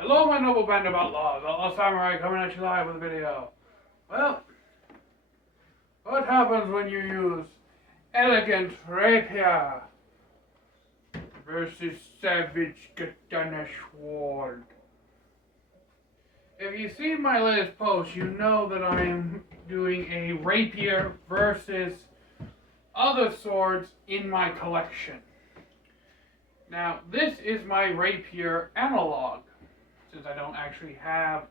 Hello, my noble band of outlaws. Outlaw Samurai coming at you live with a video. Well, what happens when you use elegant rapier versus savage katana sword? If you see my latest post, you know that I am doing a rapier versus other swords in my collection. Now, this is my rapier analog, since I don't actually have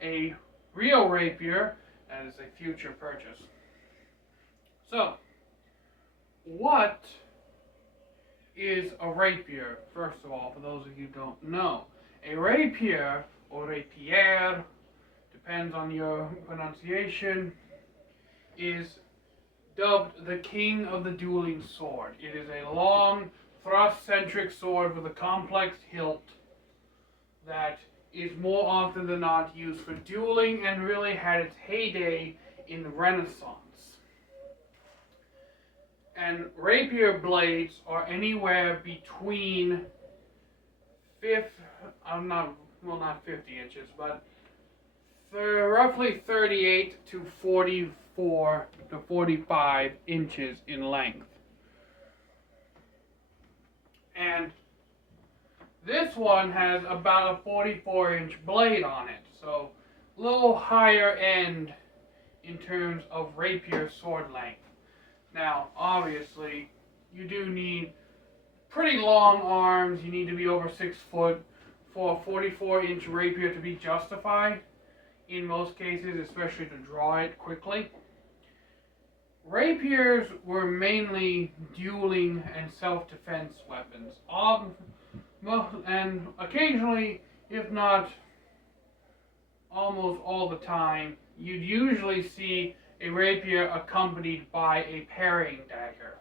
a real rapier, that is a future purchase. So, what is a rapier? First of all, for those of you who don't know, a rapier, or rapier, depends on your pronunciation, is dubbed the king of the dueling sword. It is a long, thrust-centric sword with a complex hilt that is more often than not used for dueling and really had its heyday in the Renaissance. And rapier blades are anywhere between not 50 inches, but roughly 38 to 44 to 45 inches in length. And this one has about a 44-inch blade on it, so a little higher end in terms of rapier sword length. Now, obviously, you do need pretty long arms. You need to be over 6 foot for a 44-inch rapier to be justified in most cases, especially to draw it quickly. Rapiers were mainly dueling and self-defense weapons. And occasionally, if not almost all the time, you'd usually see a rapier accompanied by a parrying dagger,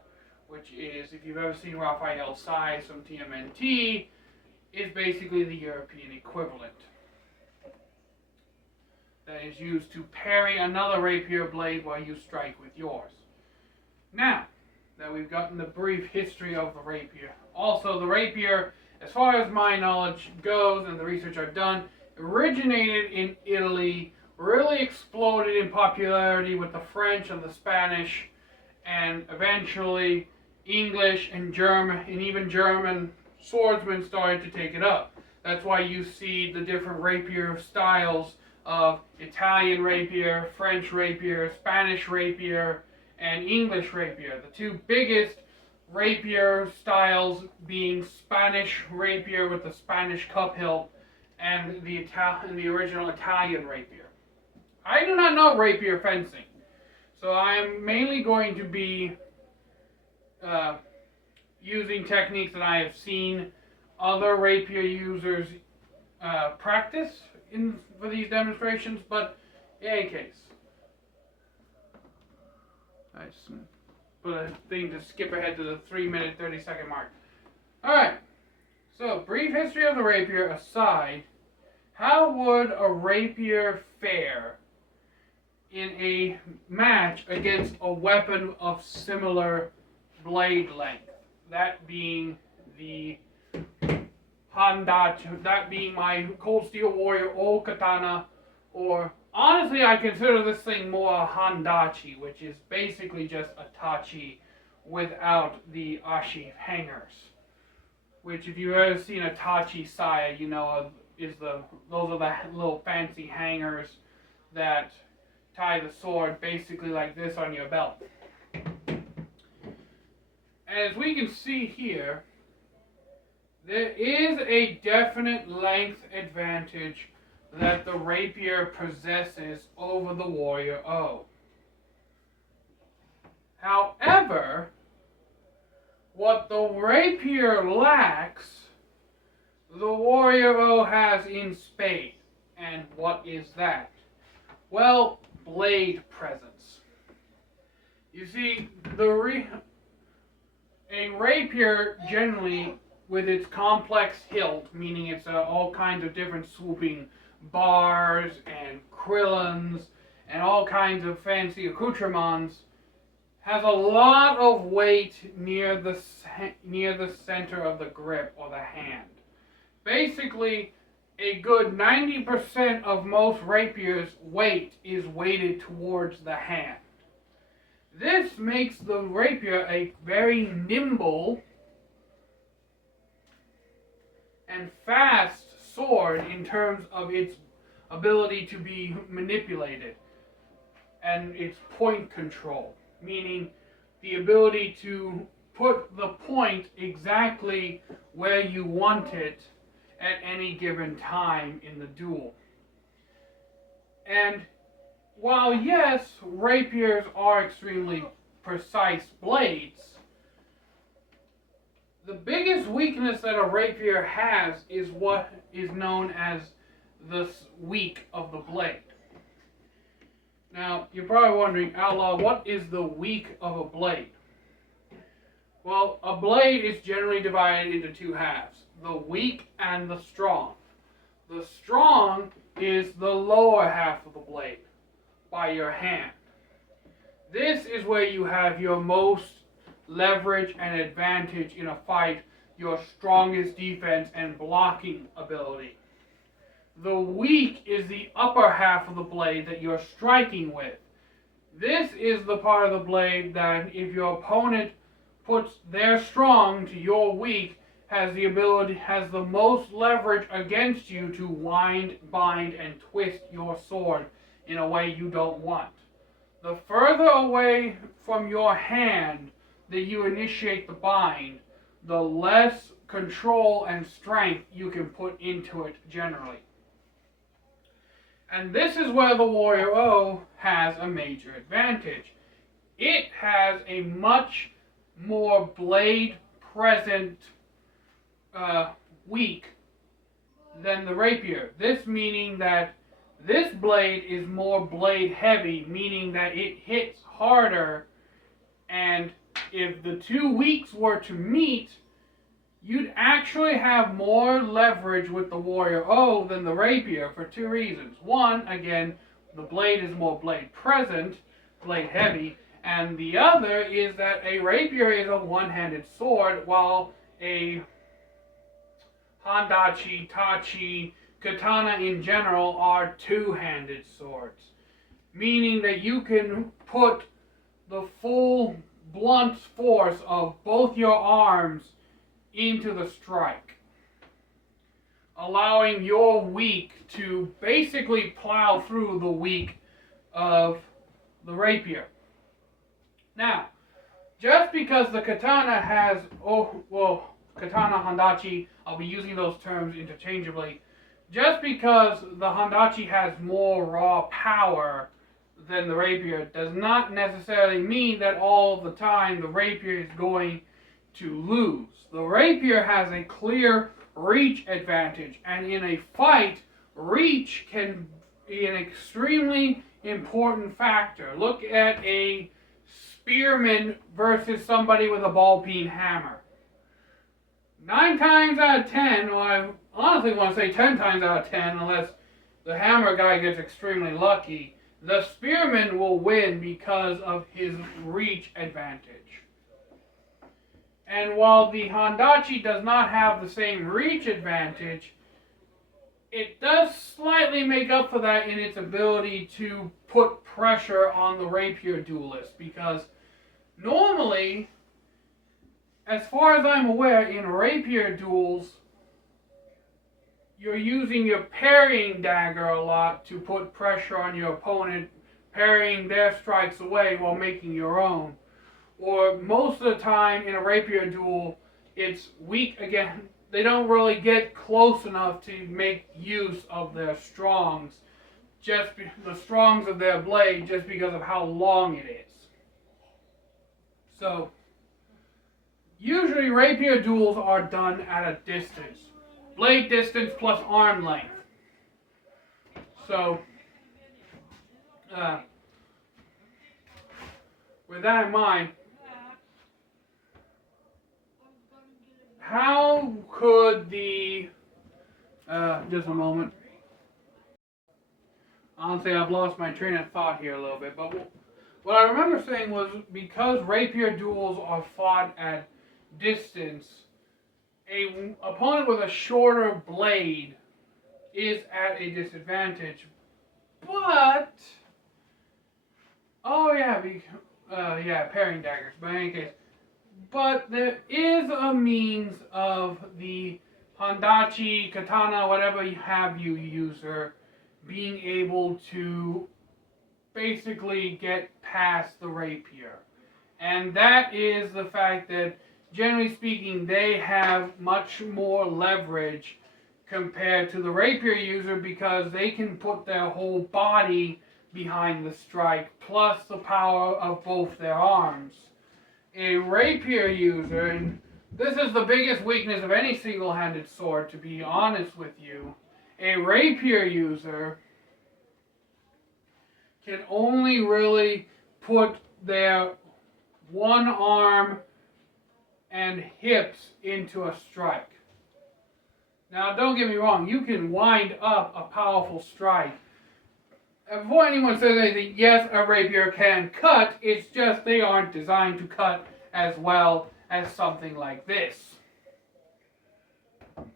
which is, if you've ever seen Raphael Size from TMNT, is basically the European equivalent. That is used to parry another rapier blade while you strike with yours. Now that we've gotten the brief history of the rapier, also the rapier, as far as my knowledge goes and the research I've done, originated in Italy, really exploded in popularity with the French and the Spanish, and eventually English and German, and even German swordsmen started to take it up. That's why you see the different rapier styles of Italian rapier, French rapier, Spanish rapier, and English rapier. The two biggest rapier styles being Spanish rapier with the Spanish cup hilt and the original Italian rapier. I do not know rapier fencing, so I am mainly going to be using techniques that I have seen other rapier users practice for these demonstrations, but in any case, I just put a thing to skip ahead to the 3-minute 30-second mark. Alright, so brief history of the rapier aside, how would a rapier fare in a match against a weapon of similar blade length? That being the Hondachi, that being my Cold Steel Warrior old katana, or honestly I consider this thing more a Hondachi, which is basically just a tachi without the ashi hangers. Which, if you've ever seen a tachi saya, you know those are the little fancy hangers that tie the sword basically like this on your belt. As we can see here, there is a definite length advantage that the rapier possesses over the Warrior O. However, what the rapier lacks, the Warrior O has in spades. And what is that? Well, blade presence. You see, a rapier generally, with its complex hilt, meaning it's all kinds of different swooping bars and crillons and all kinds of fancy accoutrements, has a lot of weight near the center of the grip or the hand. Basically, a good 90% of most rapiers' weight is weighted towards the hand. This makes the rapier a very nimble and fast sword in terms of its ability to be manipulated and its point control, meaning the ability to put the point exactly where you want it at any given time in the duel. And while yes, rapiers are extremely precise blades, the biggest weakness that a rapier has is what is known as the weak of the blade. Now, you're probably wondering, Outlaw, what is the weak of a blade? Well, a blade is generally divided into two halves, the weak and the strong. The strong is the lower half of the blade, by your hand. This is where you have your most leverage and advantage in a fight, your strongest defense and blocking ability. The weak is the upper half of the blade that you're striking with. This is the part of the blade that if your opponent puts their strong to your weak, has the most leverage against you to wind, bind, and twist your sword in a way you don't want. The further away from your hand that you initiate the bind, the less control and strength you can put into it generally. And this is where the Warrior O has a major advantage. It has a much more blade present weak than the rapier. This meaning that this blade is more blade heavy, meaning that it hits harder, and if the two weaks were to meet, you'd actually have more leverage with the Warrior O than the rapier for two reasons. One, again, the blade is more blade present, blade heavy, and the other is that a rapier is a one-handed sword, while a handachi, tachi, katana in general are two-handed swords. Meaning that you can put the full blunt force of both your arms into the strike, allowing your weak to basically plow through the weak of the rapier. Now, just because the katana has, katana, handachi, I'll be using those terms interchangeably, just because the handachi has more raw power than the rapier does not necessarily mean that all the time the rapier is going to lose. The rapier has a clear reach advantage, and in a fight, reach can be an extremely important factor. Look at a spearman versus somebody with a ball-peen hammer. 9 times out of 10, or I honestly want to say 10 times out of 10, unless the hammer guy gets extremely lucky, the spearman will win because of his reach advantage. And while the Hondachi does not have the same reach advantage, it does slightly make up for that in its ability to put pressure on the rapier duelist, because normally, as far as I'm aware, in rapier duels, you're using your parrying dagger a lot to put pressure on your opponent, parrying their strikes away while making your own. Or most of the time in a rapier duel, it's weak again. They don't really get close enough to make use of their strongs, the strongs of their blade, just because of how long it is. So, usually rapier duels are done at a distance. Blade distance plus arm length. So, with that in mind, how could the, just a moment. Honestly, I've lost my train of thought here a little bit, but what I remember saying was because rapier duels are fought at distance, a opponent with a shorter blade is at a disadvantage. But oh yeah, parrying daggers. But in any case, but there is a means of the Hondachi, katana, whatever you have you user, being able to basically get past the rapier. And that is the fact that, generally speaking, they have much more leverage compared to the rapier user because they can put their whole body behind the strike, plus the power of both their arms. A rapier user, and this is the biggest weakness of any single-handed sword, to be honest with you, a rapier user can only really put their one arm and hips into a strike. Now, don't get me wrong, you can wind up a powerful strike. And before anyone says anything, yes, a rapier can cut, it's just they aren't designed to cut as well as something like this.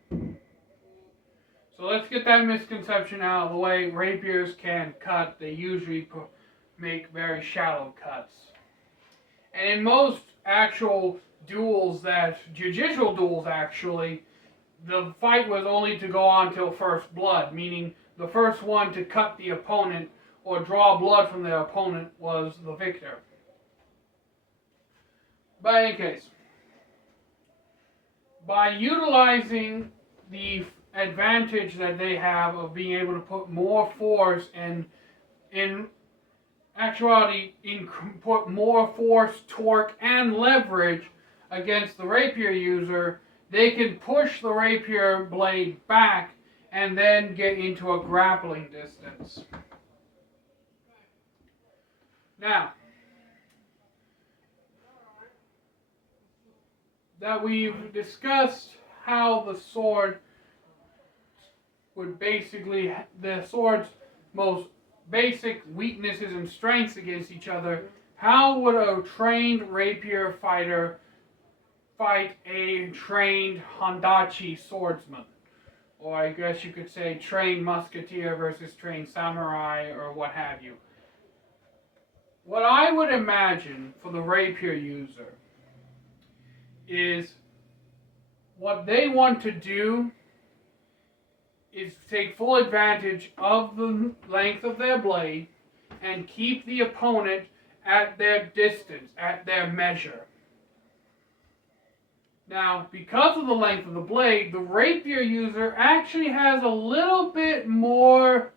So let's get that misconception out of the way. Rapiers can cut, they usually make very shallow cuts. And in most actual duels, judicial duels actually, the fight was only to go on till first blood, meaning the first one to cut the opponent or draw blood from their opponent was the victor. But in any case, by utilizing the advantage that they have of being able to put more force and in actuality put more force, torque, and leverage against the rapier user, they can push the rapier blade back and then get into a grappling distance. Now, that we've discussed how the sword would basically, the sword's most basic weaknesses and strengths against each other, how would a trained rapier fighter fight a trained Hondachi swordsman? Or I guess you could say trained musketeer versus trained samurai or what have you. What I would imagine for the rapier user is what they want to do is take full advantage of the length of their blade and keep the opponent at their distance, at their measure. Now, because of the length of the blade, the rapier user actually has a little bit more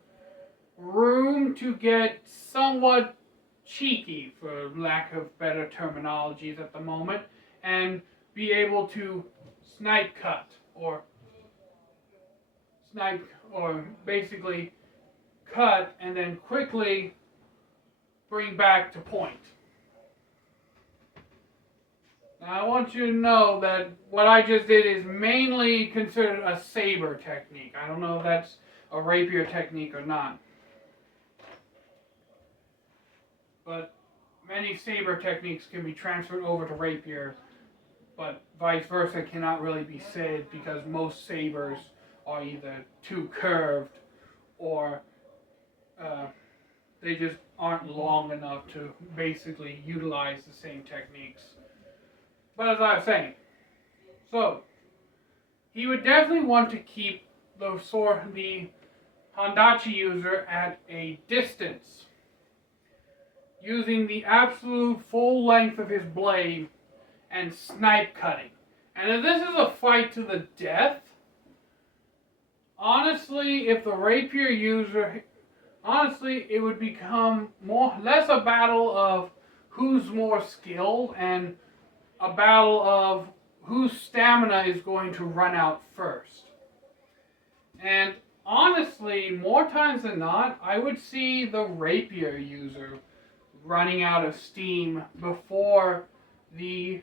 room to get somewhat cheeky, for lack of better terminologies at the moment, and be able to snipe cut, or basically cut and then quickly bring back to point. Now I want you to know that what I just did is mainly considered a saber technique. I don't know if that's a rapier technique or not. But many saber techniques can be transferred over to rapier, but vice versa cannot really be said because most sabers are either too curved or they just aren't long enough to basically utilize the same techniques. But as I was saying, so he would definitely want to keep the Hondachi user at a distance, using the absolute full length of his blade and snipe cutting. And if this is a fight to the death, honestly, if the rapier user, it would become less a battle of who's more skilled and a battle of whose stamina is going to run out first. And honestly, more times than not, I would see the rapier user running out of steam before the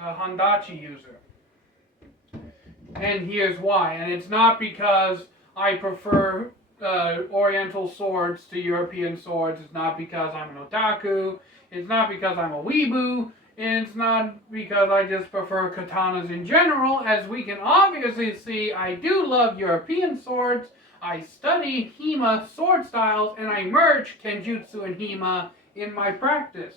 Hondachi user. And here's why. And it's not because I prefer Oriental swords to European swords. It's not because I'm an otaku. It's not because I'm a weeboo. And it's not because I just prefer katanas in general. As we can obviously see, I do love European swords. I study HEMA sword styles, and I merge Kenjutsu and HEMA in my practice.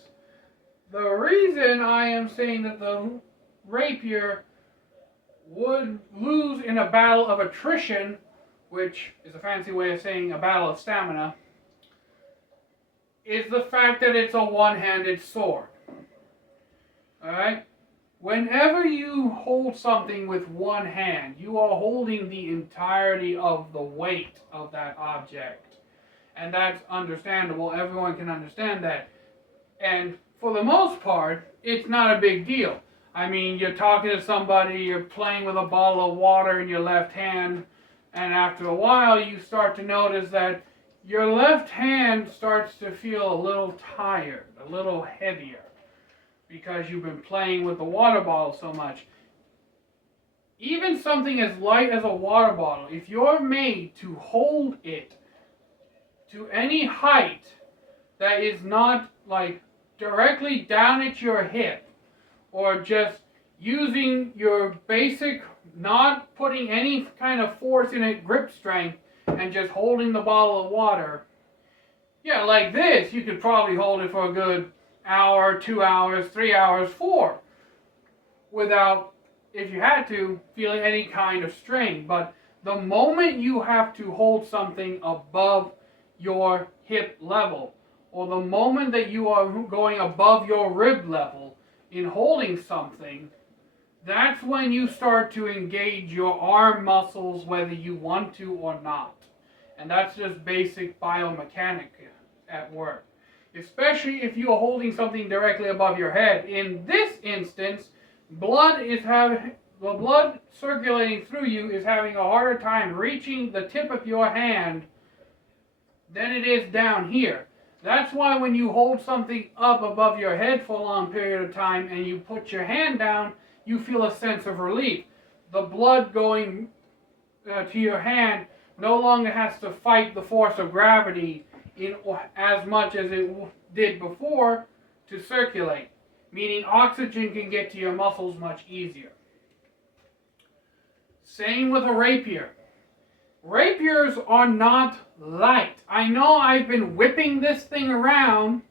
The reason I am saying that the rapier would lose in a battle of attrition, which is a fancy way of saying a battle of stamina, is the fact that it's a one-handed sword. Alright? Whenever you hold something with one hand, you are holding the entirety of the weight of that object. And that's understandable. Everyone can understand that. And for the most part, it's not a big deal. I mean, you're talking to somebody, you're playing with a bottle of water in your left hand, and after a while you start to notice that your left hand starts to feel a little tired, a little heavier, because you've been playing with the water bottle so much. Even something as light as a water bottle, if you're made to hold it to any height that is not like directly down at your hip, or just using your basic, not putting any kind of force in it, grip strength, and just holding the bottle of water, yeah, like this, you could probably hold it for a good hour, 2 hours, 3 hours, 4, without, if you had to, feeling any kind of strain. But the moment you have to hold something above your hip level, or the moment that you are going above your rib level in holding something, that's when you start to engage your arm muscles whether you want to or not. And that's just basic biomechanics at work. Especially if you are holding something directly above your head. In this instance, the blood circulating through you is having a harder time reaching the tip of your hand than it is down here. That's why when you hold something up above your head for a long period of time and you put your hand down, you feel a sense of relief. The blood going to your hand no longer has to fight the force of gravity in as much as it did before to circulate, meaning oxygen can get to your muscles much easier. Same with a rapier. Rapiers are not light. I know I've been whipping this thing around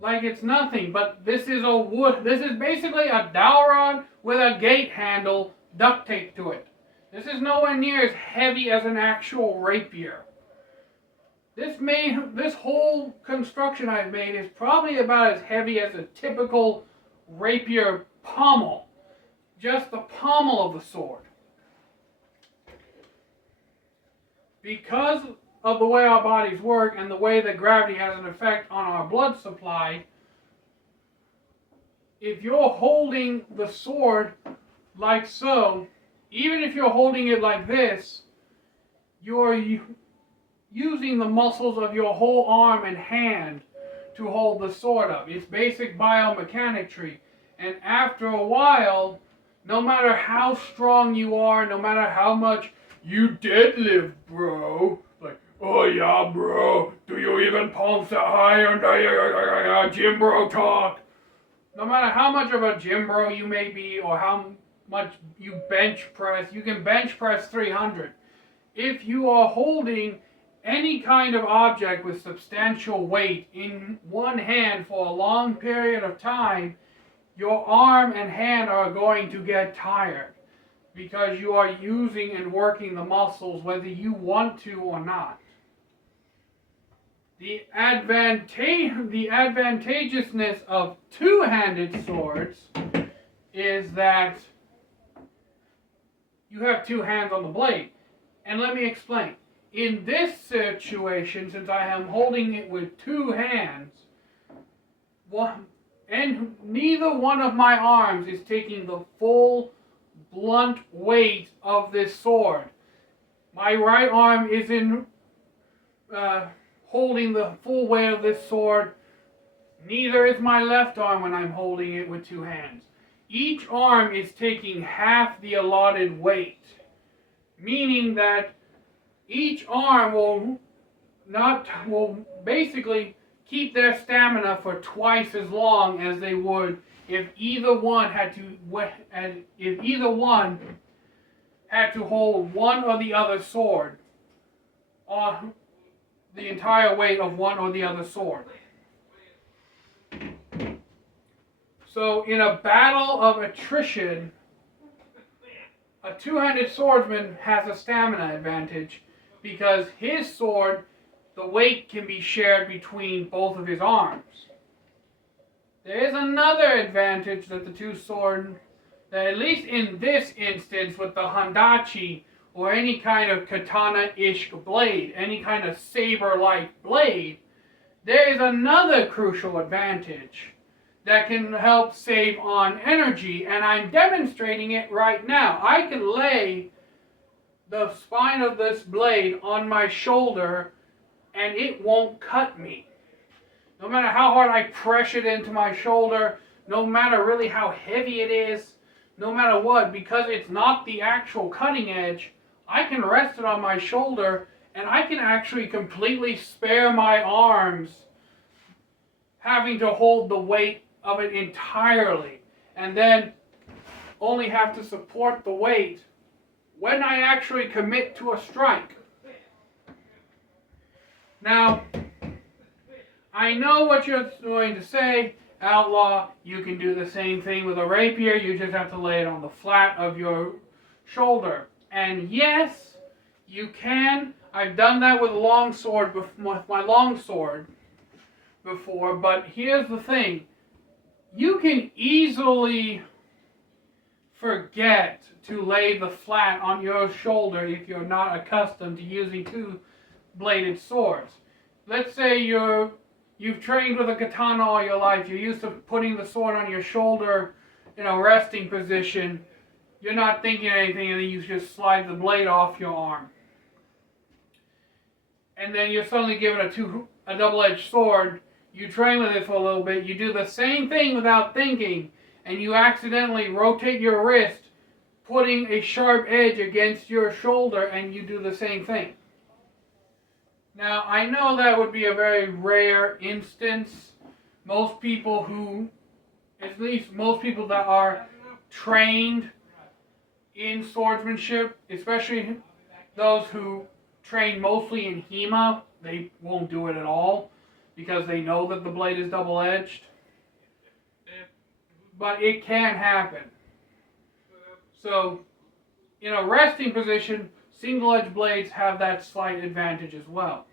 like it's nothing, but this is basically a dowel rod with a gate handle duct taped to it. This is nowhere near as heavy as an actual rapier. This whole construction I've made is probably about as heavy as a typical rapier pommel. Just the pommel of the sword. Because of the way our bodies work and the way that gravity has an effect on our blood supply, if you're holding the sword like so, even if you're holding it like this, you're using the muscles of your whole arm and hand to hold the sword up. It's basic biomechanistry. And after a while, no matter how strong you are, no matter how much you deadlift, bro, like, oh yeah, bro, do you even pump that high on gym bro talk? No matter how much of a gym bro you may be, or how much you bench press, you can bench press 300. If you are holding any kind of object with substantial weight in one hand for a long period of time, your arm and hand are going to get tired because you are using and working the muscles whether you want to or not. The advantageousness of two-handed swords is that you have two hands on the blade. And let me explain. In this situation, since I am holding it with two hands, and neither one of my arms is taking the full blunt weight of this sword. My right arm is holding the full weight of this sword. Neither is my left arm when I'm holding it with two hands. Each arm is taking half the allotted weight, meaning that each arm will basically keep their stamina for twice as long as they would if either one had to hold one or the other sword on the entire weight of one or the other sword. So in a battle of attrition, a two-handed swordsman has a stamina advantage because his sword, the weight can be shared between both of his arms. There is another advantage that that at least in this instance with the Hondachi or any kind of katana-ish blade, any kind of saber-like blade, there is another crucial advantage that can help save on energy, and I'm demonstrating it right now. I can lay the spine of this blade on my shoulder and it won't cut me. No matter how hard I press it into my shoulder, no matter really how heavy it is, no matter what, because it's not the actual cutting edge, I can rest it on my shoulder and I can actually completely spare my arms having to hold the weight of it entirely, and then only have to support the weight when I actually commit to a strike. Now, I know what you're going to say, Outlaw, you can do the same thing with a rapier, you just have to lay it on the flat of your shoulder. And yes, you can. I've done that with my longsword before, but here's the thing. You can easily forget to lay the flat on your shoulder if you're not accustomed to using two-bladed swords. Let's say you've trained with a katana all your life, you're used to putting the sword on your shoulder in a resting position, you're not thinking anything, and then you just slide the blade off your arm. And then you're suddenly given a double-edged sword. You train with it for a little bit, you do the same thing without thinking, and you accidentally rotate your wrist, putting a sharp edge against your shoulder, and you do the same thing. Now, I know that would be a very rare instance. Most people that are trained in swordsmanship, especially those who train mostly in HEMA, they won't do it at all, because they know that the blade is double-edged. But it can happen. So, in a resting position, single-edged blades have that slight advantage as well.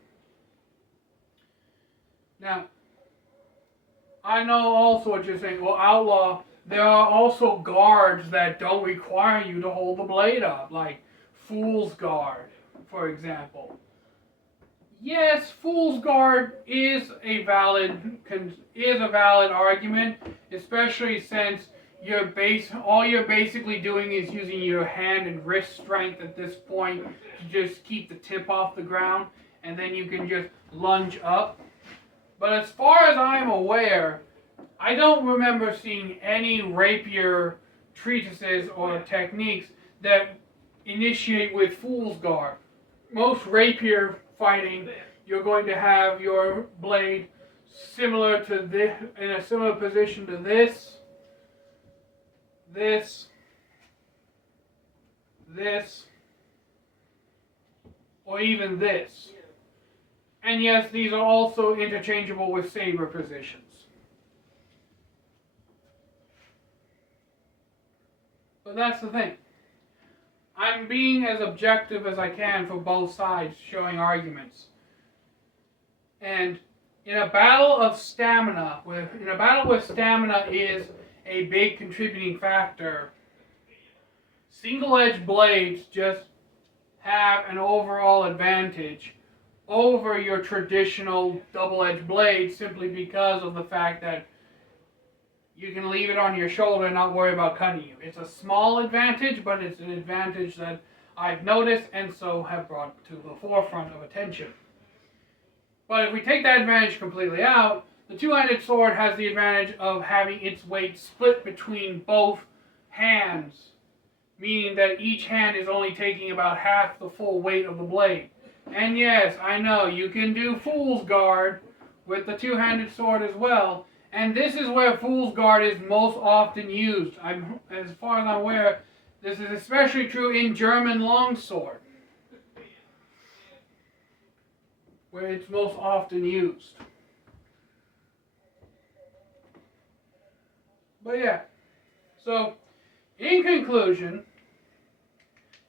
Now, I know also what you're saying. Well, Outlaw, there are also guards that don't require you to hold the blade up, like Fool's Guard, for example. Yes, Fool's Guard is a valid argument, especially since all you're basically doing is using your hand and wrist strength at this point to just keep the tip off the ground, and then you can just lunge up. But as far as I'm aware, I don't remember seeing any rapier treatises or techniques that initiate with Fool's Guard. Most rapier fighting, you're going to have your blade similar to this, in a similar position to this, or even this. And yes, these are also interchangeable with saber positions. But that's the thing. I'm being as objective as I can for both sides, showing arguments. And in a battle of stamina, where stamina is a big contributing factor, single-edged blades just have an overall advantage over your traditional double-edged blade simply because of the fact that you can leave it on your shoulder and not worry about cutting you. It's a small advantage, but it's an advantage that I've noticed and so have brought to the forefront of attention. But if we take that advantage completely out, the two-handed sword has the advantage of having its weight split between both hands, meaning that each hand is only taking about half the full weight of the blade. And yes, I know, you can do Fool's Guard, with the two-handed sword as well. And this is where Fool's Guard is most often used. As far as I'm aware, this is especially true in German longsword, where it's most often used. But yeah, so in conclusion,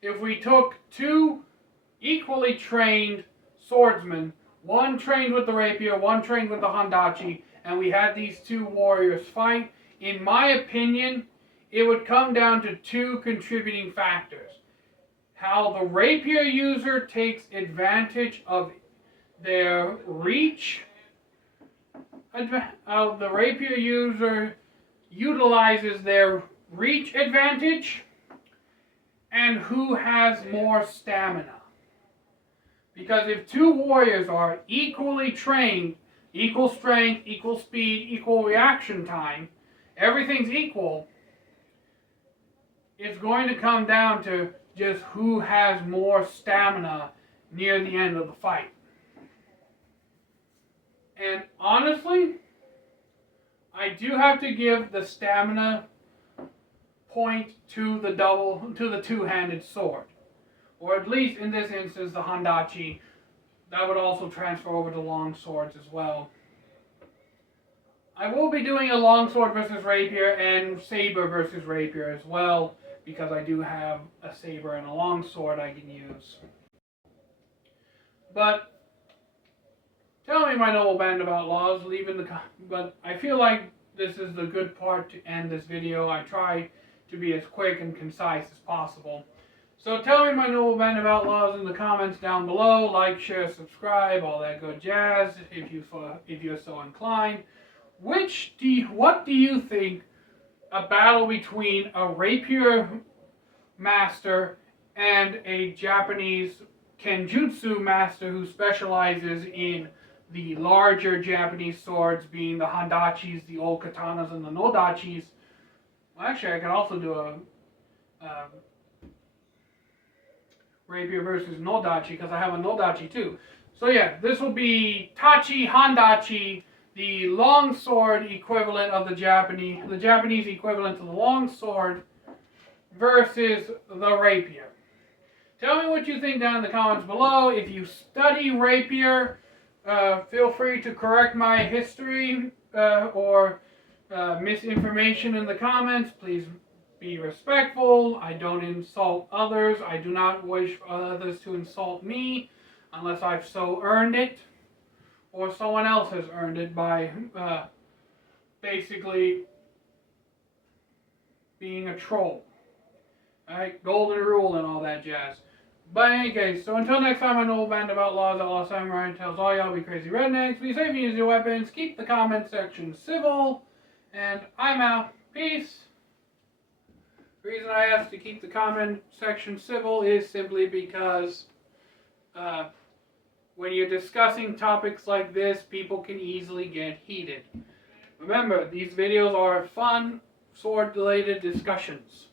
if we took two equally trained swordsmen, one trained with the rapier, one trained with the Hondachi, and we had these two warriors fight, in my opinion, it would come down to two contributing factors. How the rapier user takes advantage of their reach, how the rapier user utilizes their reach advantage, and who has more stamina. Because if two warriors are equally trained, equal strength, equal speed, equal reaction time, everything's equal, it's going to come down to just who has more stamina near the end of the fight. And honestly, I do have to give the stamina point to the two-handed sword. Or at least in this instance, the Hondachi. That would also transfer over to long swords as well. I will be doing a longsword versus rapier and saber versus rapier as well, because I do have a saber and a longsword I can use. But tell me, my noble band of outlaws, but I feel like this is the good part to end this video. I try to be as quick and concise as possible. So tell me, my noble band of outlaws, in the comments down below. Like, share, subscribe, all that good jazz, if you're so inclined. What do you think a battle between a rapier master and a Japanese kenjutsu master who specializes in the larger Japanese swords, being the Hondachis, the old katanas, and the nodachis? Well, actually, I can also do a rapier versus Hondachi, because I have a Hondachi too. So yeah, this will be Tachi Hondachi, the longsword equivalent of the Japanese equivalent to the longsword, versus the rapier. Tell me what you think down in the comments below. If you study rapier, feel free to correct my history or misinformation in the comments. Please be respectful. I don't insult others. I do not wish for others to insult me unless I've so earned it, or someone else has earned it by basically being a troll. Alright, golden rule and all that jazz. But in any case, so until next time, an old band of outlaws, outlaw samurai, tells all y'all be crazy rednecks. Be safe and use your weapons. Keep the comment section civil. And I'm out. Peace. The reason I asked to keep the comment section civil is simply because when you're discussing topics like this, people can easily get heated. Remember, these videos are fun, sword-related discussions.